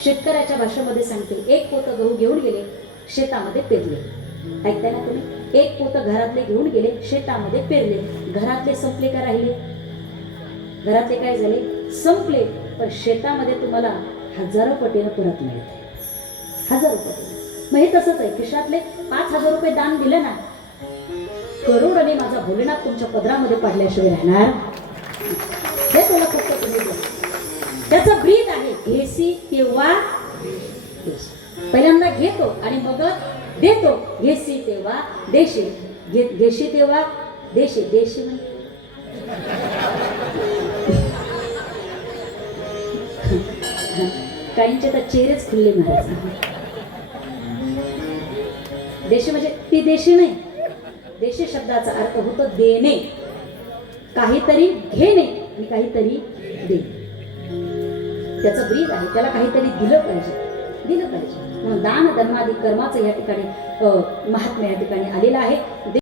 शेतकऱ्याच्या भाषेमध्ये सांगते, एक पोतं गहू घेऊन गेले, शेतामध्ये पेरले. ऐकताय ना तुम्ही? एक पोतं घरातले घेऊन गेले, शेतामध्ये पेरले. घरातले संपले का राहिले? घरातले काय झाले? संपले. पण शेतामध्ये तुम्हाला हजारो पटीनं परत मिळते, हजारो पटीनं. मग हे तसंच आहे, खिशातले 5,000 रुपये दान दिले ना, करोडने माझा भोलेनाथ तुमच्या पदरामध्ये पडल्याशिवाय राहणार. हे तुला फक्त तुम्ही त्याचं ब्रीद आहे, घेसी तेव्हा पहिल्यांदा घेतो आणि मग देतो. घेसी तेव्हा देशी, घेशी तेव्हा देशी. देशी म्हणजे काहींचे तर चेहरेच खुल्ले महाराज. देशी म्हणजे ती देशी नाही. देशी शब्दाचा अर्थ होतो देणे, काहीतरी घेणे आणि काहीतरी देणे. त्याचं ब्रीद आहे, त्याला काहीतरी दिलं पाहिजे, दिलं पाहिजे. म्हणून दान धर्मादी कर्माचं या ठिकाणी महात्म्य या ठिकाणी आलेलं आहे.